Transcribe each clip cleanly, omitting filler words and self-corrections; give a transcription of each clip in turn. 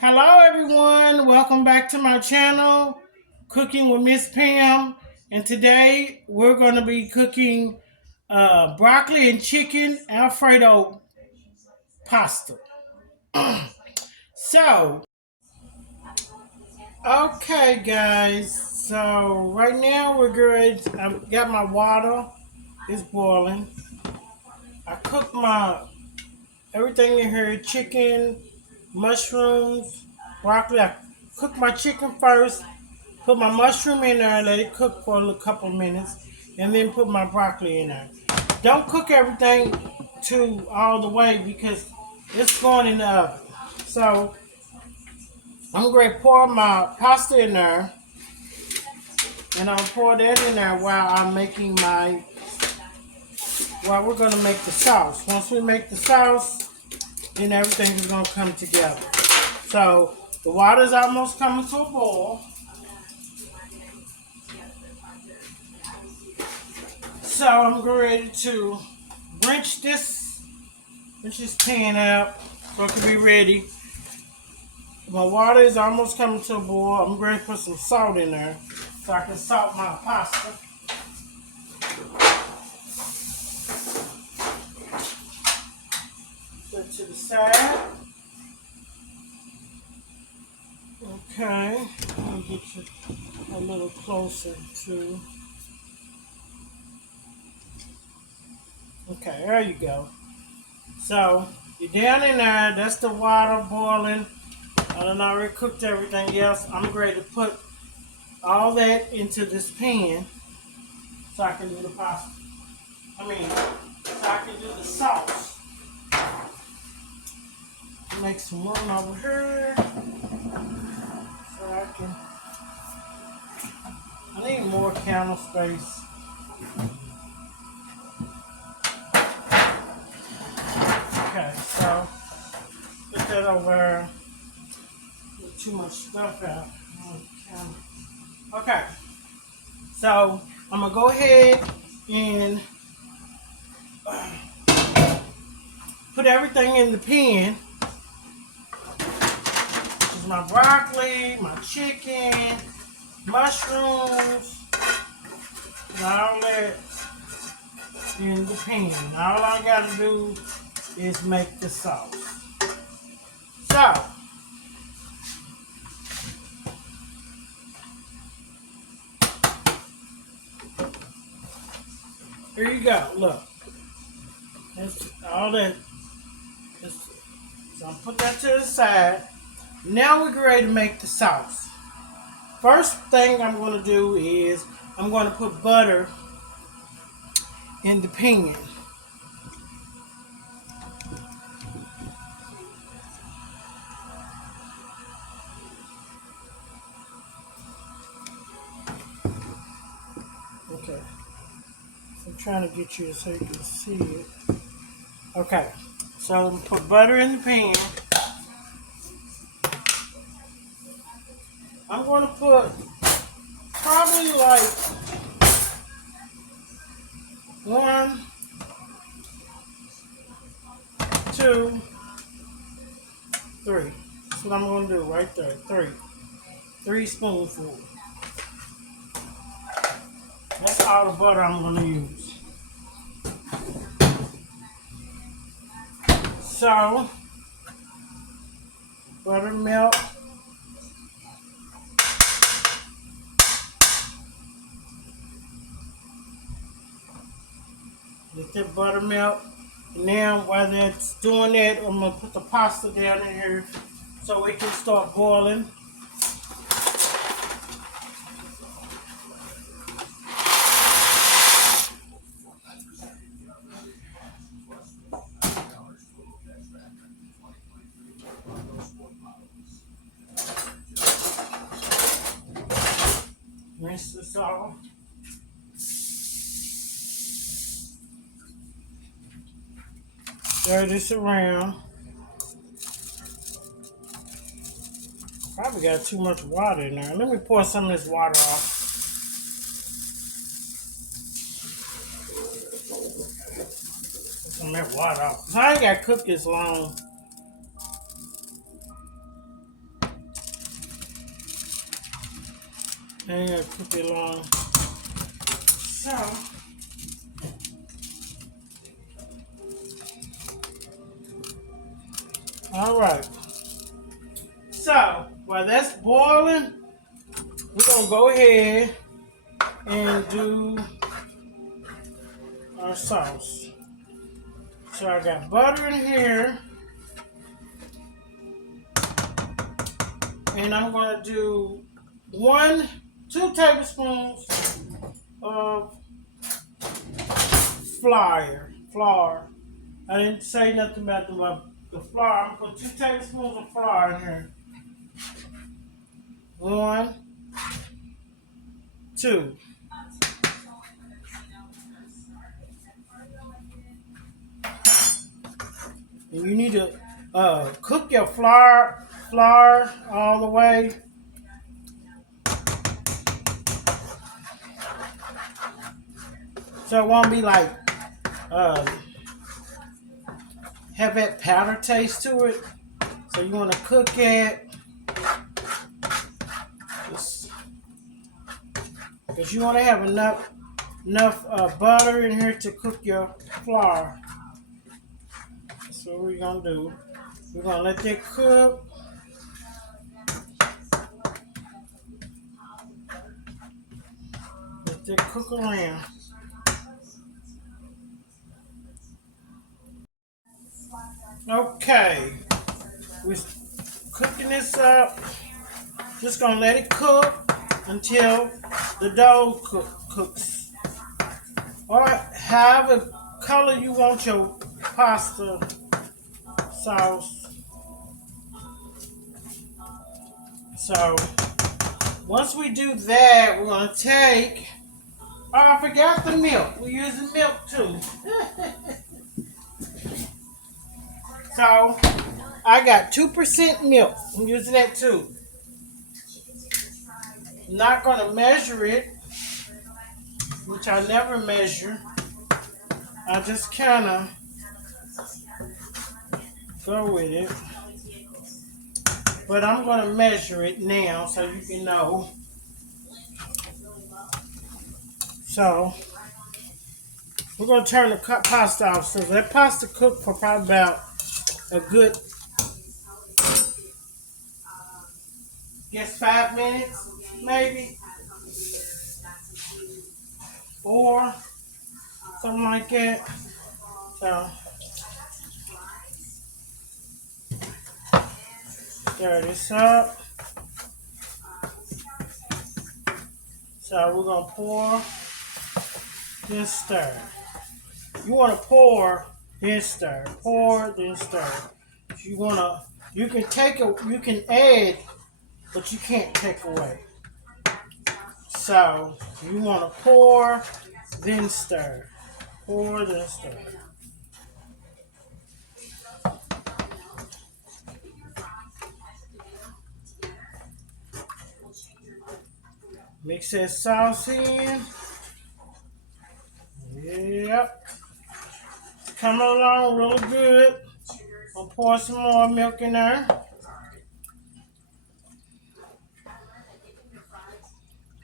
Hello, everyone. Welcome back to my channel, Cooking with Miss Pam. And today we're going to be cooking broccoli and chicken Alfredo pasta. So, okay, guys. So right now we're good. I've got my water. It's boiling. I cooked my everything in here: chicken, mushrooms, broccoli. I cooked my chicken first. Put my mushroom in there and let it cook for a couple minutes, and then put my broccoli in there. Don't cook everything to all the way because it's going in the oven. So I'm going to pour my pasta in there, and I'll pour that in there while we're going to make the sauce. Once we make the sauce, then everything is going to come together. So the water's almost coming to a boil. So I'm ready to rinse this pan out so it can be ready. My water is almost coming to a boil. I'm going to put some salt in there so I can salt my pasta. Put it to the side. Okay, I'll get you a little closer too. Okay, there you go. So you're down in there. That's the water boiling. I done already cooked everything else. I'm ready to put all that into this pan so I can do the pasta. So I can do the sauce. Make some room over here so I need more counter space. Okay, so put that over there. Put too much stuff out. Okay, so I'm gonna go ahead and put everything in the pan. This is my broccoli, my chicken, mushrooms, and all that in the pan. All I gotta do is make the sauce. So, here you go. Look, that's all that. So I'm put that to the side. Now we're ready to make the sauce. First thing I'm going to do is I'm going to put butter in the pan. Okay. So I'm trying to get you so you can see it. Okay. So I'm going to put butter in the pan. I'm going to put probably like 1, 2, 3. That's what I'm going to do right there. 3 spoonfuls. That's all the butter I'm going to use. So, buttermilk. Get that buttermilk. Now, while that's doing that, I'm going to put the pasta down in here so it can start boiling. Rinse this off. Stir this around. Probably got too much water in there. Let me pour some of this water off. Put some of that water off. I ain't got to cook this long. And I cook it long. So, all right. So, while that's boiling, we're gonna go ahead and do our sauce. So I got butter in here, and I'm gonna do 2 tablespoons of flour. I didn't say nothing about the flour. I'm gonna put 2 tablespoons of flour in here. 1, 2. And you need to cook your flour all the way. So it won't be like uh, have that powder taste to it. So you want to cook it because you want to have enough butter in here to cook your flour. That's what we're gonna do. We're gonna let that cook. Let that cook around. Okay, we're cooking this up. Just gonna let it cook until the dough cooks. Or however color you want your pasta sauce. So once we do that, we're gonna take. Oh, I forgot the milk. We're using milk too. So I got 2% milk. I'm using that too. Not gonna measure it, which I never measure. I just kind of go with it. But I'm going to measure it now so you can know. So, we're going to turn the pasta off. So, that pasta cooked for probably about a good, 5 minutes, maybe. Or something like that. So, stir this up. So, we're going to pour, then stir. You want to pour, then stir. Pour, then stir. You can you can add, but you can't take away. So you want to pour, then stir. Pour, then stir. Mix that sauce in. Yep. It's coming along really good. I'll pour some more milk in there.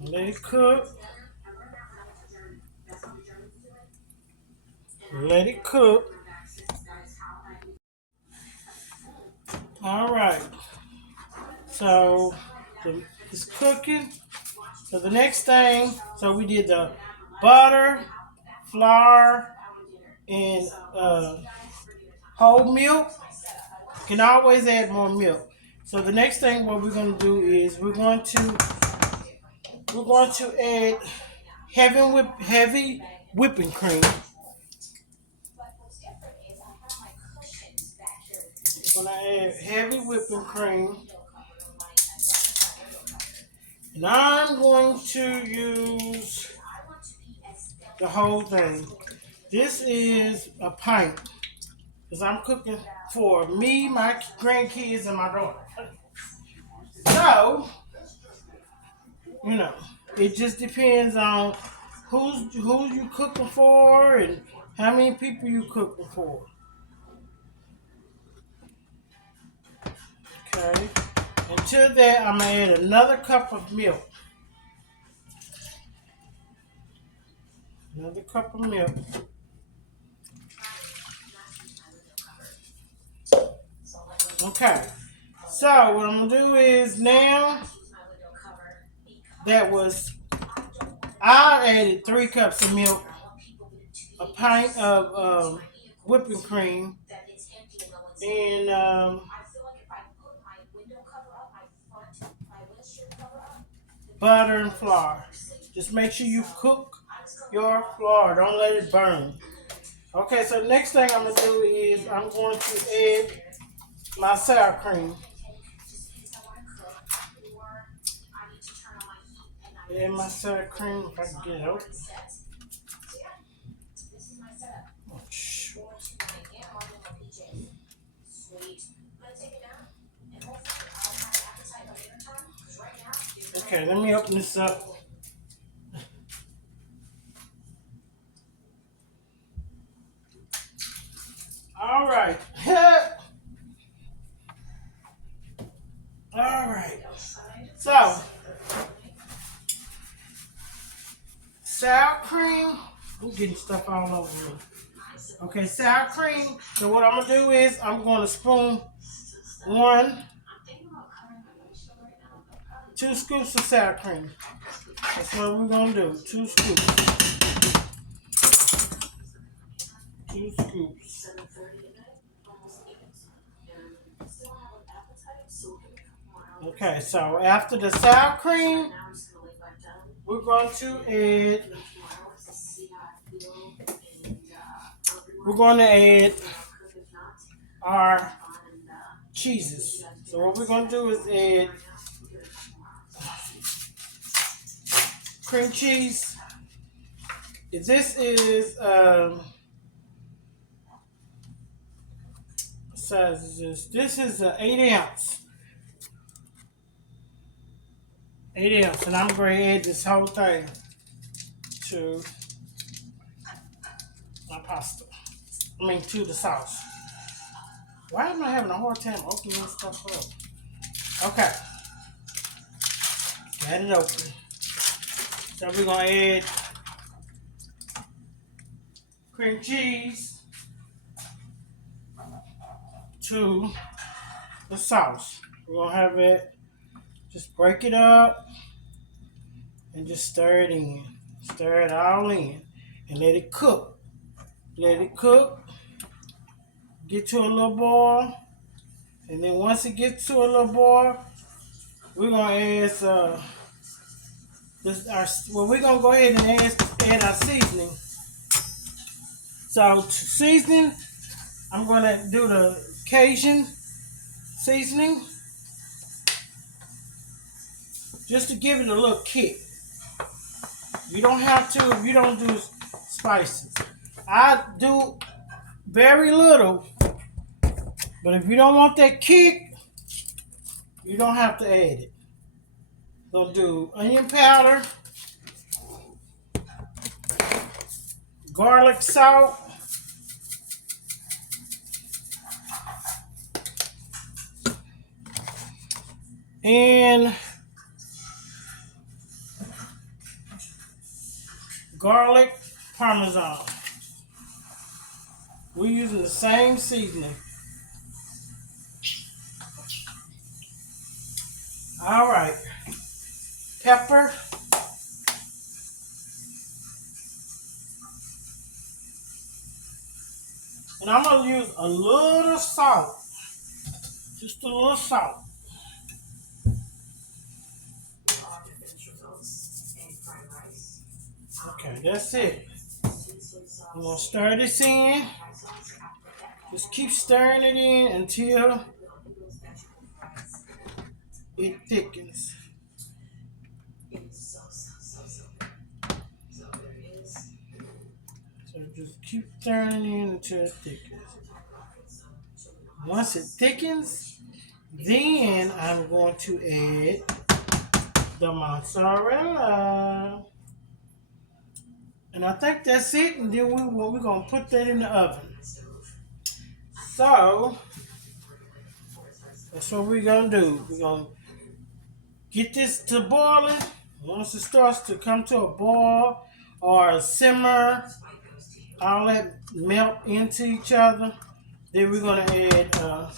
Let it cook. Let it cook. All right. So it's cooking. So the next thing, so we did the butter, flour, and whole milk. You can always add more milk. So the next thing what we're going to do is we're going to add heavy whipping cream. We're going to add heavy whipping cream. And I'm going to use the whole thing. This is a pint. Because I'm cooking for me, my grandkids, and my daughter. So, it just depends on who you cooking for and how many people you cooking for. Okay. Until that, I'm gonna add another cup of milk. Another cup of milk. Okay. So what I'm gonna do is now that was I added 3 cups of milk, a pint of whipping cream, and butter and flour. Just make sure you cook your flour. Don't let it burn. Okay, so the next thing I'm gonna do is I'm going to add my sour cream. Add my sour cream if I can get it open. Okay, let me open this up. All right. All right. So, sour cream. I'm getting stuff all over me. Okay, sour cream. So what I'm gonna do is I'm gonna spoon 2 scoops of sour cream. That's what we're gonna do. 2 scoops. 2 scoops. Okay, so after the sour cream, we're going to add. We're going to add our cheeses. So what we're going to do is add cream cheese. This is what size is this? This is an 8 ounce. 8 ounce, and I'm going to add this whole thing to my pasta. To the sauce. Why am I having a hard time opening this stuff up? Okay, got it open. So we're going to add cream cheese to the sauce. We're going to have it, just break it up and just stir it in. Stir it all in and let it cook. Let it cook, get to a little boil, and then once it gets to a little boil, we're going to add we're going to go ahead and add our seasoning. So seasoning, I'm going to do the Cajun seasoning just to give it a little kick. You don't have to if you don't do spices. I do very little, but if you don't want that kick, you don't have to add it. So do onion powder, garlic salt, and garlic parmesan. We're using the same seasoning. All right. Pepper. And I'm going to use a little salt. Just a little salt. Okay, that's it. I'm going to stir this in. Just keep stirring it in until it thickens. So just keep stirring it in until it thickens. Once it thickens, then I'm going to add the mozzarella. And I think that's it. And then we're going to put that in the oven. So, that's what we're going to do. We're going to get this to boiling. Once it starts to come to a boil, or simmer, all that melt into each other. Then we're gonna add the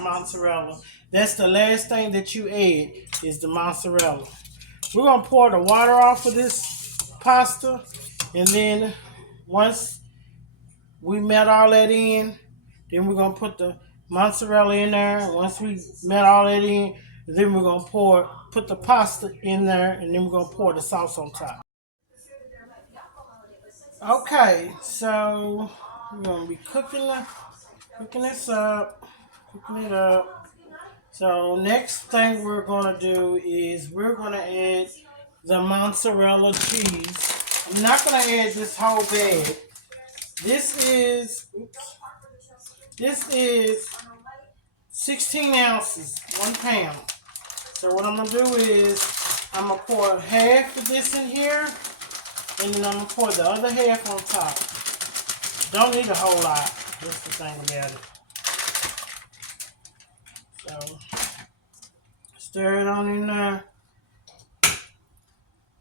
mozzarella. That's the last thing that you add is the mozzarella. We're gonna pour the water off of this pasta, and then once we melt all that in, then we're gonna put the mozzarella in there. Once we melt all that in, then we're gonna put the pasta in there, and then we're gonna pour the sauce on top. Okay, so we're gonna be cooking this up, cooking it up. So next thing we're gonna do is we're gonna add the mozzarella cheese. I'm not gonna add this whole bag. This is 16 ounces, 1 pound. So what I'm gonna do is I'm gonna pour half of this in here, and then I'm gonna pour the other half on top. Don't need a whole lot. That's the thing about it. So stir it on in there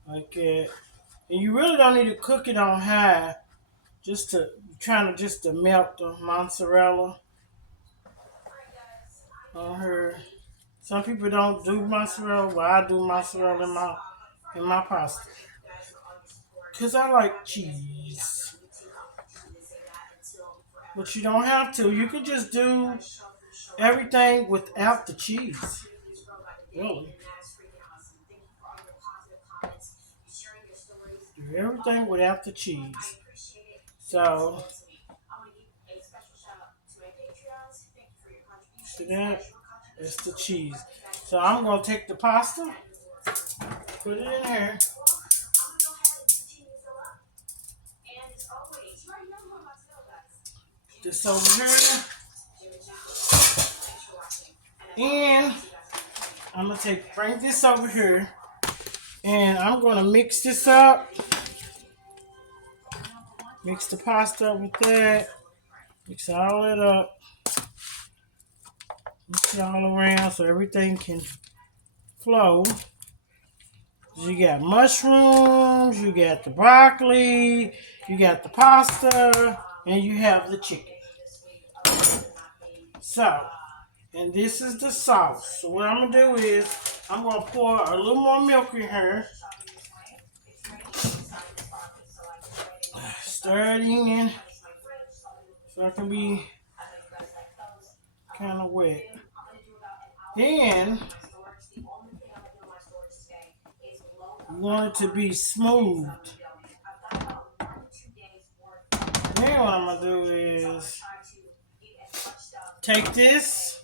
like that. And you really don't need to cook it on high, just to melt the mozzarella on her. Some people don't do mozzarella, but I do mozzarella in my pasta. Cause I like cheese. But you don't have to. You can just do everything without the cheese. Really. Do everything without the cheese. So see that? It's the cheese. So I'm gonna take the pasta, put it in here. Put this over here. And I'm gonna bring this over here. And I'm gonna mix this up. Mix the pasta up with that. Mix all it up. Mix it all around so everything can flow. You got mushrooms, you got the broccoli, you got the pasta, and you have the chicken. So, and this is the sauce. So what I'm gonna do is I'm gonna pour a little more milk in here. Stir it in so it can be kind of wet. Then you want it to be smooth. Then what I'm gonna do is take this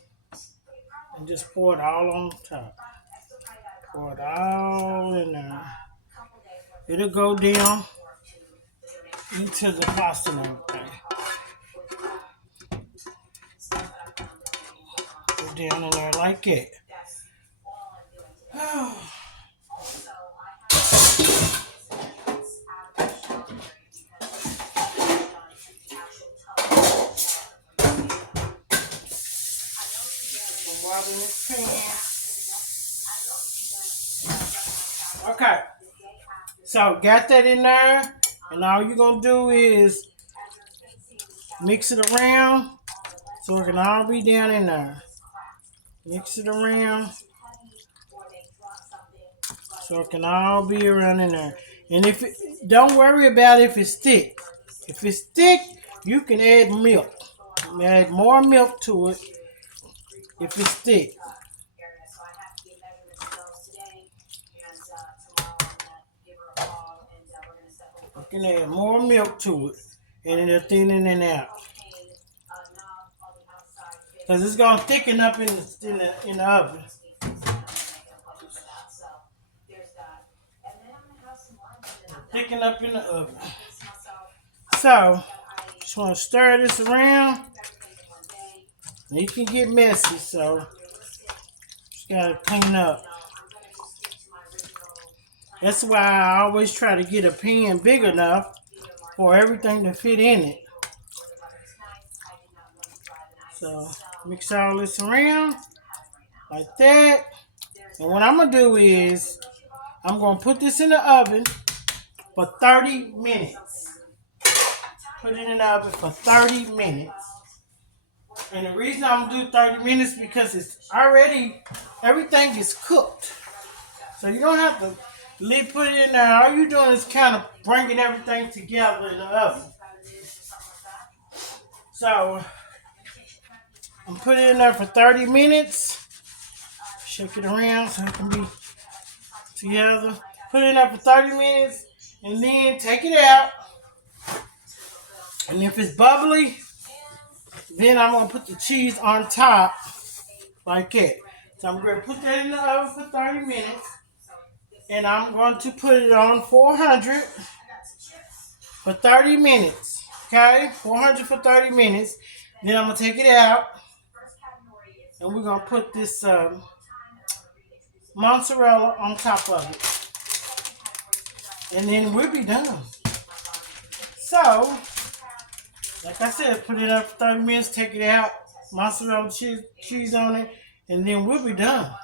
and just pour it all on top. Pour it all in there. It'll go down into the pasta and everything. Go down in there like that. Water in this pan. Okay. So got that in there, and all you're gonna do is mix it around so it can all be down in there. Mix it around so it can all be around in there. And don't worry about if it's thick. If it's thick, you can add milk. You can add more milk to it if it's thick. You can add more milk to it, and it'll thin it out. Because it's gonna thicken up in the oven. Thicken up in the oven. So just want to stir this around. And it can get messy, so just gotta clean up. That's why I always try to get a pan big enough for everything to fit in it. So mix all this around like that. And what I'm gonna do is I'm gonna put this in the oven for 30 minutes. Put it in the oven for 30 minutes. And the reason I'm gonna do 30 minutes because it's already, everything is cooked. So you don't have to put it in there. All you're doing is kind of bringing everything together in the oven. So I'm putting it in there for 30 minutes. Shake it around so it can be together. Put it in there for 30 minutes and then take it out. And if it's bubbly, then I'm going to put the cheese on top like that. So I'm going to put that in the oven for 30 minutes. And I'm going to put it on 400 for 30 minutes. Okay? 400 for 30 minutes. Then I'm going to take it out. And we're going to put this mozzarella on top of it. And then we'll be done. So, like I said, put it up for 30 minutes, take it out, mozzarella cheese on it, and then we'll be done.